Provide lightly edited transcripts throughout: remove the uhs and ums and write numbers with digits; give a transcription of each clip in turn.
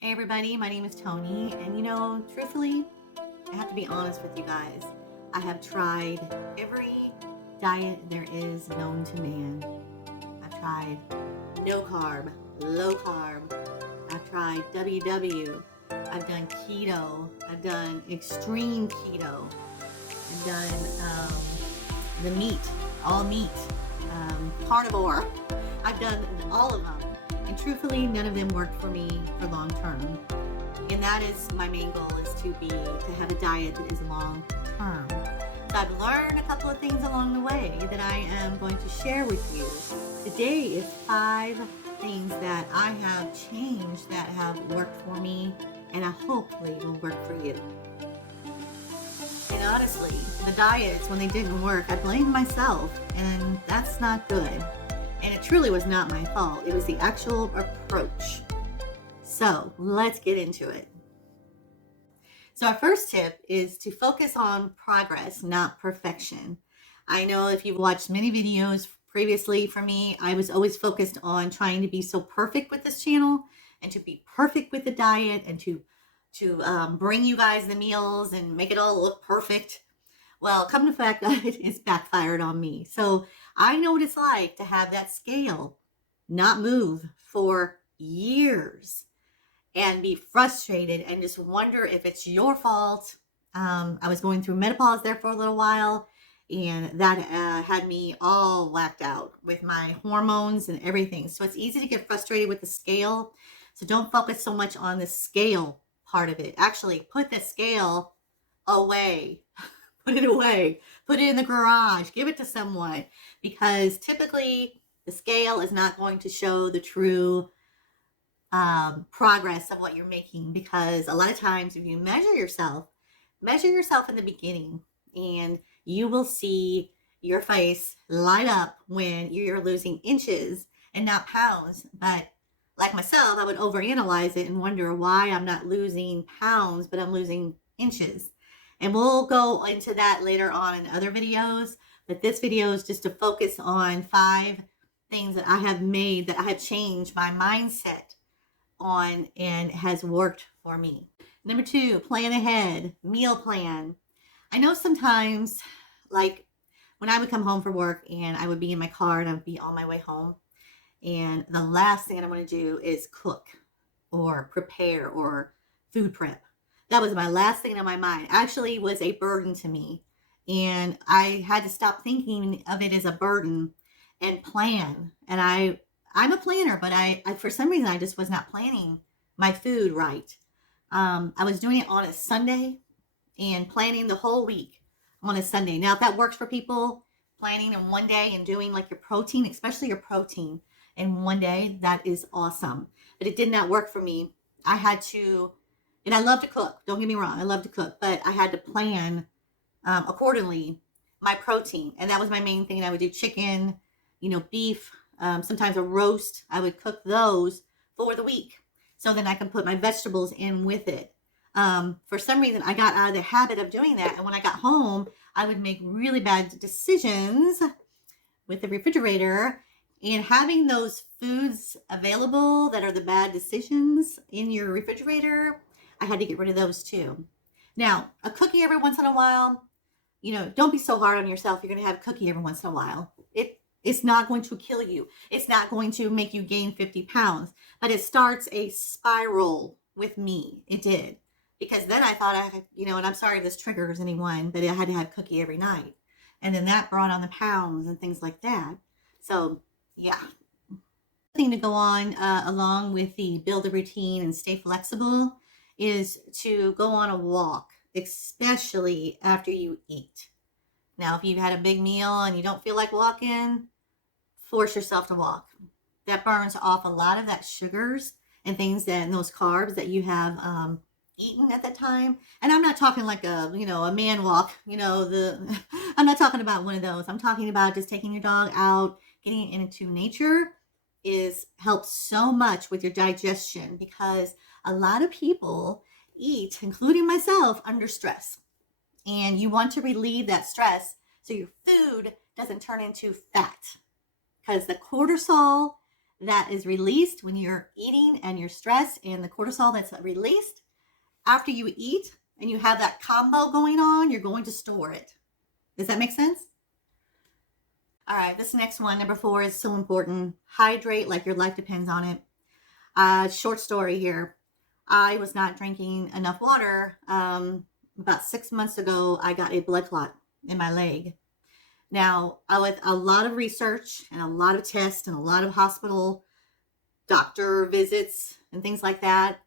Hey everybody, my name is Tony, and truthfully, I have to be honest with you guys. I have tried every diet there is known to man. I've tried no carb, low carb. I've tried WW. I've done keto. I've done extreme keto. I've done the meat, all meat, carnivore. I've done all of them. And truthfully, none of them worked for me for long term. And that is my main goal, is to have a diet that is long term. So I've learned a couple of things along the way that I am going to share with you. Today is 5 things that I have changed that have worked for me, and I hopefully will work for you. And honestly, the diets, when they didn't work, I blamed myself, and that's not good. And it truly was not my fault. It was the actual approach. So let's get into it. So our first tip is to focus on progress, not perfection. I know if you've watched many videos previously from me, I was always focused on trying to be so perfect with this channel and to be perfect with the diet and to bring you guys the meals and make it all look perfect. Well, come to fact that it's backfired on me. So I know what it's like to have that scale not move for years and be frustrated and just wonder if it's your fault. I was going through menopause there for a little while, and that had me all whacked out with my hormones and everything. So it's easy to get frustrated with the scale. So don't focus so much on the scale part of it. Actually, put the scale away. Put it away. Put it in the garage. Give it to someone, because typically the scale is not going to show the true progress of what you're making, because a lot of times if you measure yourself in the beginning, and you will see your face light up when you're losing inches and not pounds. But like myself, I would overanalyze it and wonder why I'm not losing pounds, but I'm losing inches. And we'll go into that later on in other videos. But this video is just to focus on 5 things that I have made, that I have changed my mindset on, and has worked for me. Number 2, plan ahead, meal plan. I know sometimes, like when I would come home from work and I would be in my car and I would be on my way home, and the last thing I want to do is cook or prepare or food prep. That was my last thing on my mind. Actually was a burden to me. And I had to stop thinking of it as a burden and plan. And I'm a planner, but I for some reason, I just was not planning my food right. I was doing it on a Sunday and planning the whole week on a Sunday. Now, if that works for people, planning in one day and doing like your protein, especially your protein in one day, that is awesome. But it did not work for me. I had to, and I love to cook. Don't get me wrong. I love to cook, but I had to plan accordingly my protein. And that was my main thing. And I would do chicken, beef, sometimes a roast. I would cook those for the week, so then I can put my vegetables in with it. For some reason, I got out of the habit of doing that. And when I got home, I would make really bad decisions with the refrigerator, and having those foods available that are the bad decisions in your refrigerator, I had to get rid of those too. Now, a cookie every once in a while, don't be so hard on yourself. You're going to have a cookie every once in a while. It's not going to kill you. It's not going to make you gain 50 pounds, but it starts a spiral with me. It did. Because then I thought I had, and I'm sorry if this triggers anyone, but I had to have cookie every night. And then that brought on the pounds and things like that. So, yeah. Thing to go on along with the build a routine and stay flexible is to go on a walk, especially after you eat. Now, if you've had a big meal and you don't feel like walking, force yourself to walk. That burns off a lot of that sugars and things and those carbs that you have eaten at that time. And I'm not talking like a man walk, I'm not talking about one of those. I'm talking about just taking your dog out, getting into nature helps so much with your digestion, because a lot of people eat, including myself, under stress. And you want to relieve that stress so your food doesn't turn into fat, because the cortisol that is released when you're eating and you're stressed, and the cortisol that's released after you eat and you have that combo going on, you're going to store it. Does that make sense? All right, this next one, number 4, is so important. Hydrate like your life depends on it. Short story here. I was not drinking enough water. About 6 months ago, I got a blood clot in my leg. Now, with a lot of research and a lot of tests and a lot of hospital doctor visits and things like that,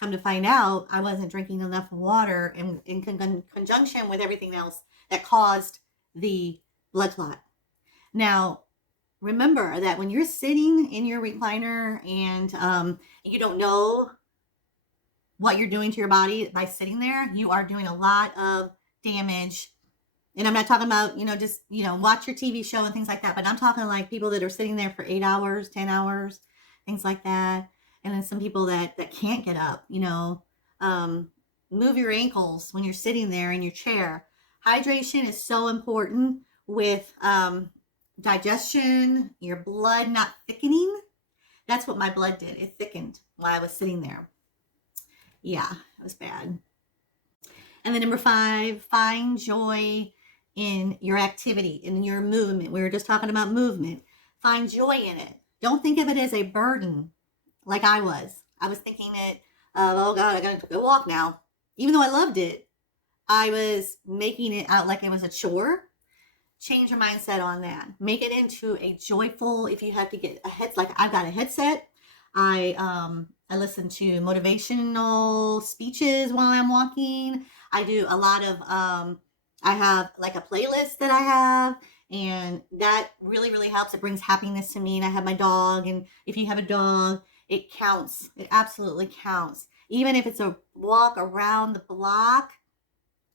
come to find out I wasn't drinking enough water in conjunction with everything else that caused the blood clot. Now, remember that when you're sitting in your recliner and you don't know what you're doing to your body by sitting there, you are doing a lot of damage. And I'm not talking about, just, watch your TV show and things like that. But I'm talking like people that are sitting there for 8 hours, 10 hours, things like that. And then some people that can't get up, move your ankles when you're sitting there in your chair. Hydration is so important with digestion, your blood not thickening. That's what my blood did. It thickened while I was sitting there. Yeah, it was bad. And then number 5, find joy in your activity, in your movement. We were just talking about movement. Find joy in it. Don't think of it as a burden like I was. I was thinking it of, oh God, I got to go walk now. Even though I loved it, I was making it out like it was a chore. Change your mindset on that. Make it into a joyful, if you have to get a headset, like I've got a headset. I listen to motivational speeches while I'm walking. I do a lot of, I have like a playlist that I have, and that really, really helps. It brings happiness to me. And I have my dog, and if you have a dog, it counts. It absolutely counts. Even if it's a walk around the block,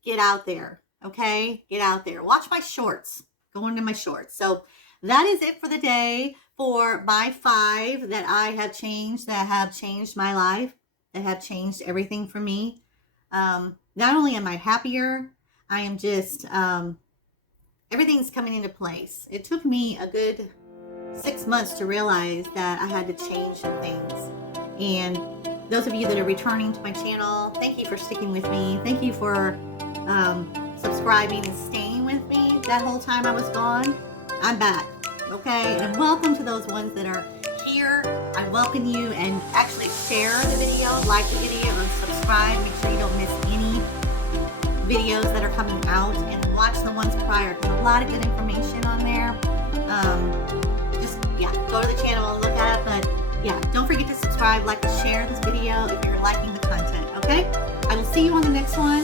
get out there. Okay, get out there. Watch my shorts. Go into my shorts. So that is it for the day for my 5 that I have changed, that have changed my life, that have changed everything for me. Not only am I happier, I am just, everything's coming into place. It took me a good 6 months to realize that I had to change some things. And those of you that are returning to my channel, thank you for sticking with me. Thank you for subscribing and staying with me that whole time I was gone. I'm back, okay? And welcome to those ones that are here. I welcome you, and actually share the video, like the video, and subscribe. Make sure you don't miss any videos that are coming out, and watch the ones prior. There's a lot of good information on there. Go to the channel and look at it. But yeah, don't forget to subscribe, like, and share this video if you're liking the content, okay? I will see you on the next one.